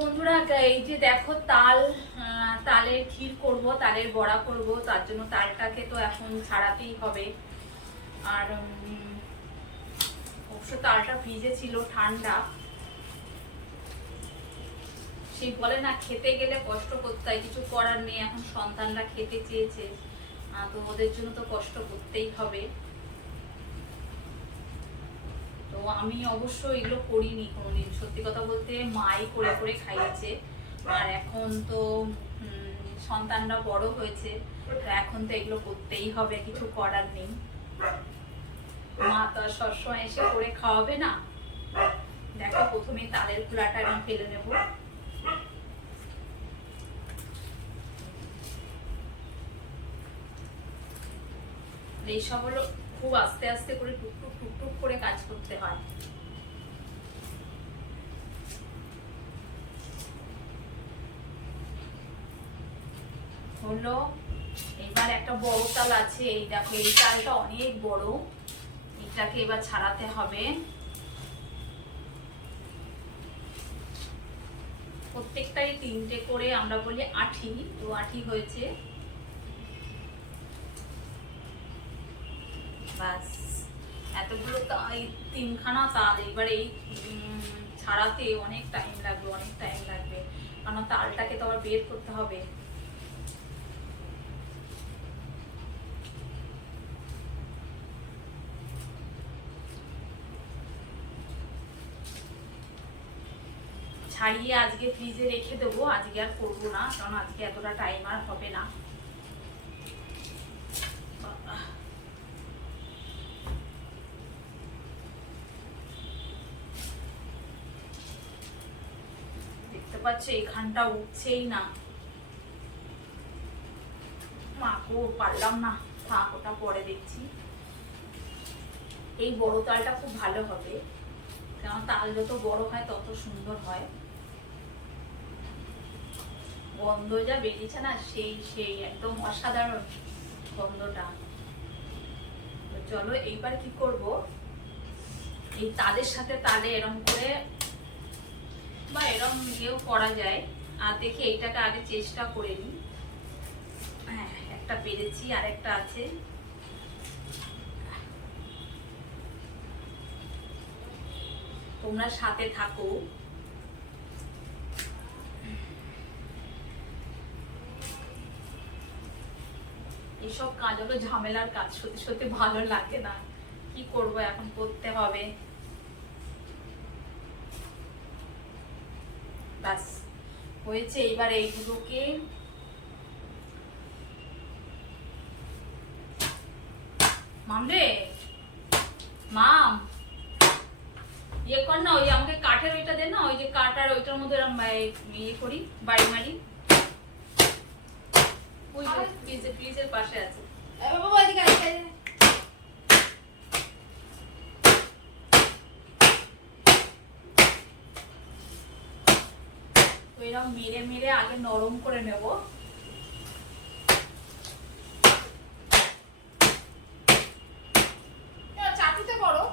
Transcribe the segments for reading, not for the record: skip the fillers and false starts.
বন্ধুরা, এই যে দেখো তালের ক্ষীর করব, তালের বড়া করব। তার জন্য তালটাকে তো এখন ছাড়াতেই হবে। আর অবশ্য তালটা ফ্রিজে ছিল, ঠান্ডা। সেই বলে না, খেতে গেলে কষ্ট করতে হয়, কিছু করার নেই। এখন সন্তানরা খেতে চেয়েছে, তো ওদের জন্য তো কষ্ট করতেই হবে। তো আমি অবশ্য এগুলো করিনি কোনোদিন, সত্যি কথা বলতে মাই করে করে খাইয়েছে। আর এখন তো সন্তানরা বড় হয়েছে, এখন তো এগুলো করতেই হবে, কিছু করার নেই। মা তো আর সবসময় এসে করে খাওয়াবে না। দেখো, প্রথমে তালের খোলাটা আমি ফেলে নেব। এইসব হলো খুব আস্তে আস্তে করে টুকটুক টুকটুক করে কাজ করতে হয়। হলো, এবার একটা বড় তাল আছে, এই দেখো, এই তালটা অনেক বড়, এটাকে এবার ছাড়াতে হবে। প্রত্যেকটাই 3টে করে, আমরা বলি আঠি, তো আঠি হয়েছে। বাস, এতগুলো তাই 3খানা তাল। এবার এই ছাড়াতে অনেক টাইম লাগবে, কারণ তালটাকে তো আবার বের করতে হবে। ছাড়িয়ে আজকে ফ্রিজে রেখে দেবো, আজকে আর করবো না, কারণ আজকে এতটা টাইম আর হবে না। দেখতে পাচ্ছ, এখানটা উঠছেই না। মাকেও পারলাম না, থাক, ওটা পরে দেখছি। এই বড় তালটা খুব ভালো হবে, কারণ তাল যত বড় হয় তত সুন্দর হয়। গন্ধ যা বেরিয়েছে না, সেই একদম অসাধারণ গন্ধটা। তো চলো, এইবার কি করব, এই তালের সাথে তালে এরম করে, বা এরম ইয়েও করা যায়। আর দেখি, এইটাকে আগে চেষ্টা করে নিই। হ্যাঁ, একটা পেরেছি, আর একটা আছে। তোমরা সাথে থাকো। এসব কাজ হলো ঝামেলার কাজ, সত্যি সত্যি ভালো লাগে না, কি করব, এখন করতে হবে। ব্যাস হয়েছে। এইবার এইগুলোকে মামরে, মাম ইয়ে কর না, ওই আমাকে কাঠের ওইটা দে না, ওই যে কাঠ আর ওইটার মধ্যে ইয়ে করি, বাড়ি মারি। ওই ফ্রিজের পাশে আছে। এরকম মেরে মেরে আগে নরম করে নেব। চাটুতে করো,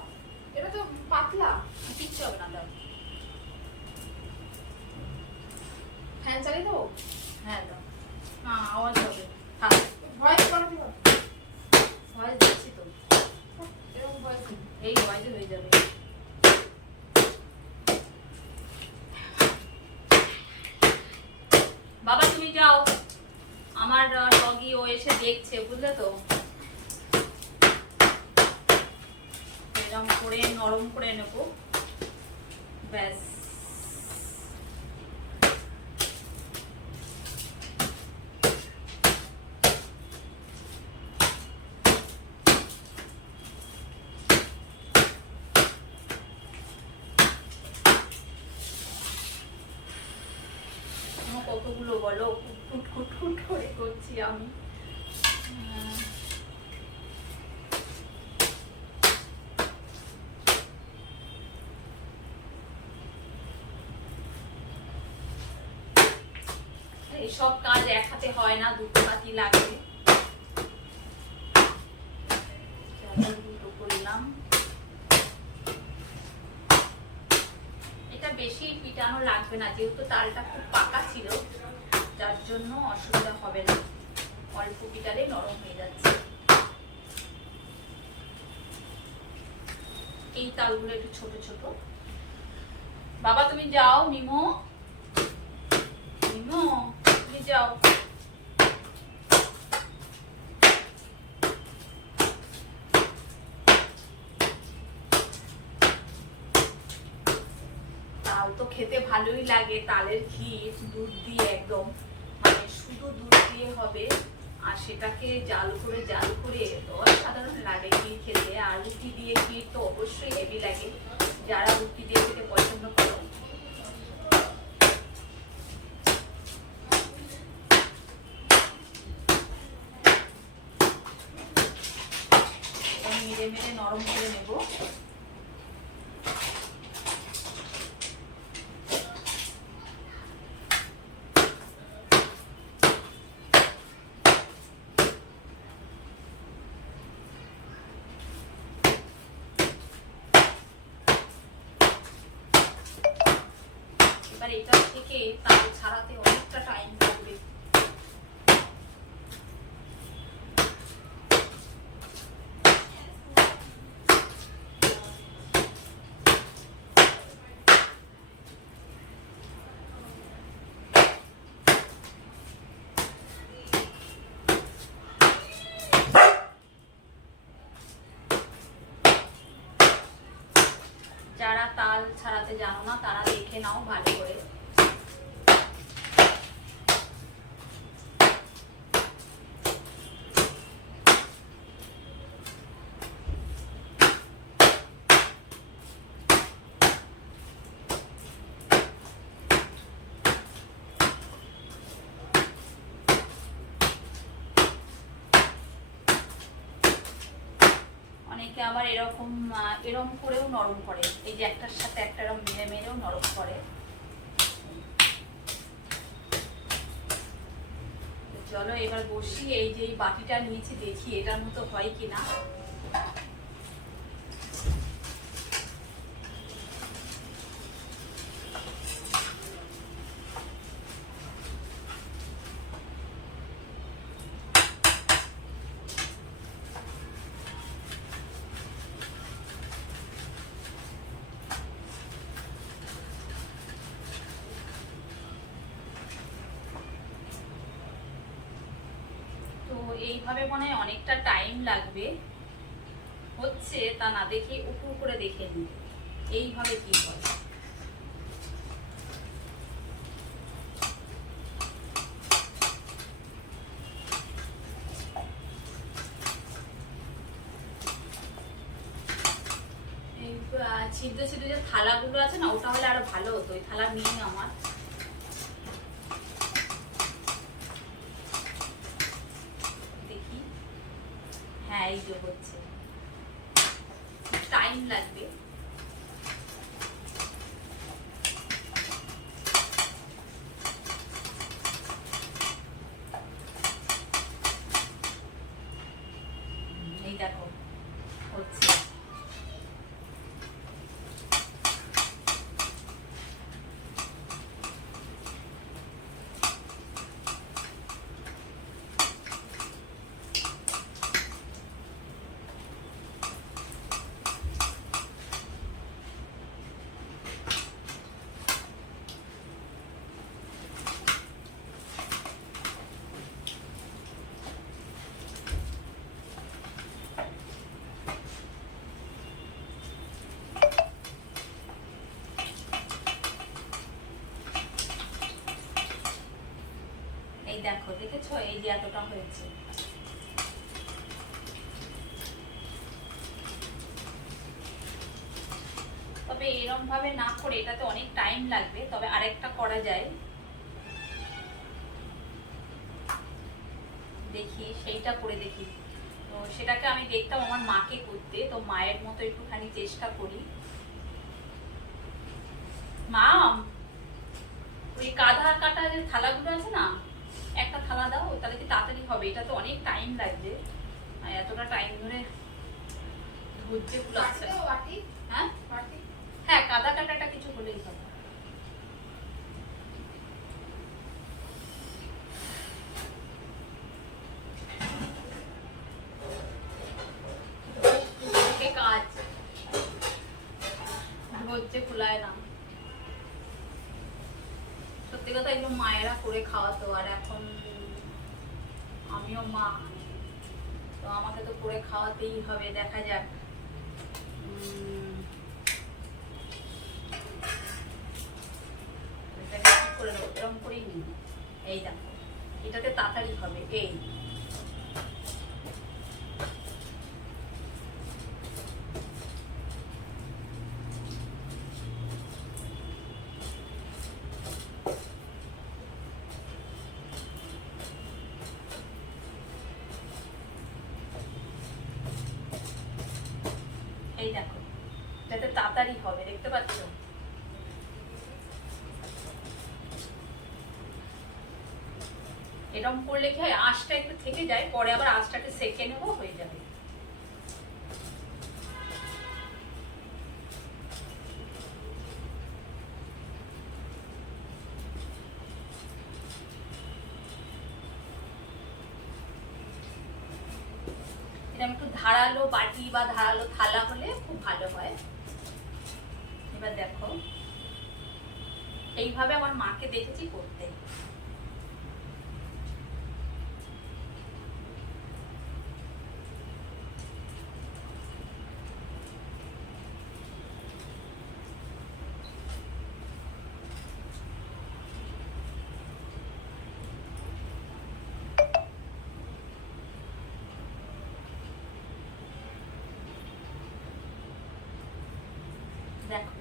এটা তো পাতলা, কিচ্ছু হবে না। দাও, ফ্যান চালিয়ে দেবো। হ্যাঁ দাও, না আওয়াজ হবে। ভয়েস বাড়াতে হবে, ভয়েস দিচ্ছি তো, এরকম ভয়েস এই ভয়েসে হয়ে যাবে। বাবা তুমি যাও, আমার ডগি ও এসে দেখছে, বুঝলে তো। এরকম করে নরম করে নেব, ব্যাস। কতগুলো বলো, কুট করে করছি আমি। এইসব কাজ এক হাতে হয় না, দুটো হাতই লাগে। দুটো করলাম, এটা বেশি পিটানো লাগবে না, যেহেতু তালটা খুব পাকা ছিল, যার জন্য অসুবিধা হবে না, অল্প পিটালে নরম হয়ে যাচ্ছে। এই তালগুলো একটু ছোট ছোট। বাবা তুমি যাও, মিমো মিমো তুমি যাও। তাল তো খেতে ভালোই লাগে, তালের ক্ষীর দুধ দিয়ে একদম, মানে শুধু দুধ দিয়ে হবে, আর সেটাকে জাল করে অসাধারণ লাগে ক্ষীর খেতে। আর রুটি দিয়ে ক্ষীর তো অবশ্যই হেভি লাগে, যারা রুটি দিয়ে খেতে পছন্দ করো। মেরে মেরে নরম করে নেব। এবার এটা থেকে তাল ছাড়াতে অনেকটা টাইম লাগবে। যারা তাল ছাড়াতে জানো না তারা দেখে নাও ভালো করে। অনেকে আবার এরকম করেও নরম করে, এই যে একটার সাথে একটা এরকম মেরে মেরেও নরম করে। চলো এবার বসি, এই যে এই বাটিটা নিয়েছি, দেখি এটার মতো হয় কিনা। এইভাবে মনে হয় অনেকটা টাইম লাগবে, হচ্ছে তা না দেখে উপর করে দেখে নিই এইভাবে কি হয়। এই ছিদ্র ছিদ্র যে থালাগুলো আছে না, ওটা হলে আরো ভালো হতো, ওই থালা নিয়ে আমার। হ্যাঁ এই যে হচ্ছে, টাইম লাগবে। এই দেখো হচ্ছে। এই দেখো দেখেছো, এই যে এতটা হয়েছে। তবে এরকম ভাবে না করে, এটাতে অনেক টাইম লাগবে, তবে আরেকটা করা যায়, দেখি সেইটা করে দেখি। তো সেটাকে আমি দেখতাম আমার মাকে করতে, তো মায়ের মতো একটুখানি চেষ্টা করি। মা ওই কাঁধা কাটা যে থালাগুলো আছে না, একটা থালা দাও, তাহলে কি তাড়াতাড়ি হবে, এটা তো অনেক টাইম লাগবে, আর এতটা টাইম ধরে ধৈর্য কুলাচ্ছে। হ্যাঁ হ্যাঁ, কাঁধা কাটাটা কিছু হলেই হবে। কুলায় না। সত্যি কথা এগুলো মায়েরা করে খাওয়াতো, আর এখন আমিও মা, তো আমাকে তো করে খাওয়াতেই হবে। দেখা যাক। এটাকে কি করে নেবো, এরকম করেই নিই। এই দেখো, এটাতে তাড়াতাড়ি হবে। এই দেখো, যাতে তাড়াতাড়ি হবে, দেখতে পাচ্ছ? এরকম করলে কি হয়, আঁচটা একটু থেকে যায়, পরে আবার আঁচটাকে সেকে নেবো, হয়ে যাবে। এরকম একটু ধারালো বাটি বা ধারালো থালা হলে খুব ভালো হয়। এবার দেখো, এইভাবে আমার মাকে দেখেছি করতে। দেখো,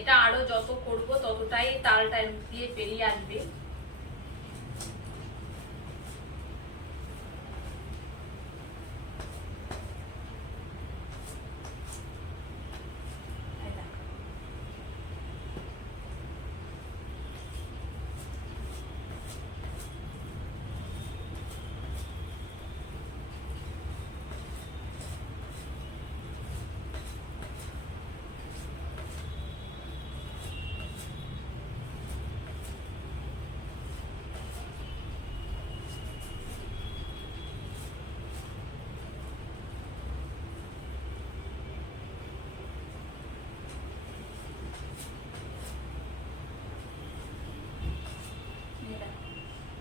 এটা আরো যত করব ততটাই তালটা দিয়ে বেরিয়ে আসবে।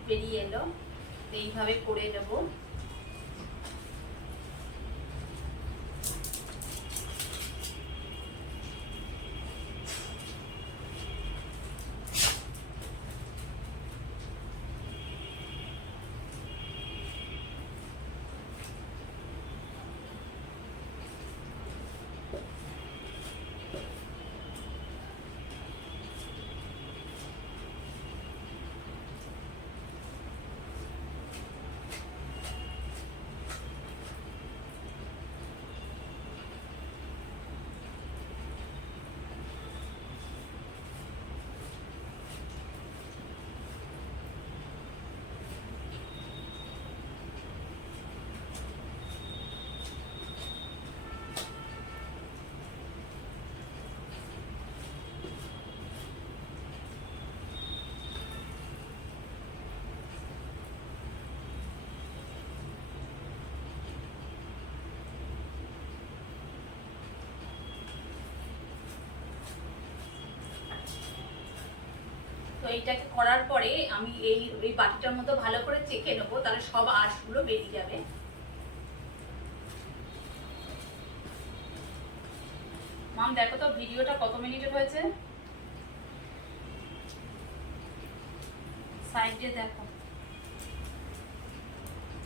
বেরিয়ে এলো, এইভাবে করে দেবো। তো এইটাকে করার পরে আমি এই বাটিটার মধ্যে ভালো করে চেখে নেবো, তাহলে সব আঁশগুলো বেরিয়ে যাবে। মাম দেখো তো ভিডিওটা কত মিনিটের হয়েছে, সাইডে দেখো।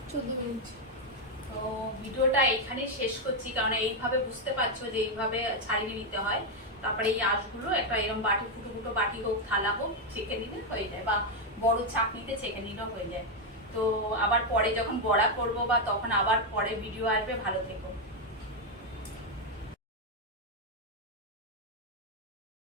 14 মিনিট। তো ভিডিওটা এখানে শেষ করছি, কারণ এইভাবে বুঝতে পারছো যে এইভাবে ছাড়িয়ে নিতে হয়। তারপরে এই আঁশগুলো একটা এরকম বাটি, ফুটো ফুটো বাটি হোক, থালা হোক, ছেঁকে নিলে হয়ে যায়, বা বড় চাকনিতে ছেঁকে নিলেও হয়ে যায়। তো আবার পরে যখন বড়া করবো বা তখন আবার পরে ভিডিও আসবে। ভালো থেকো।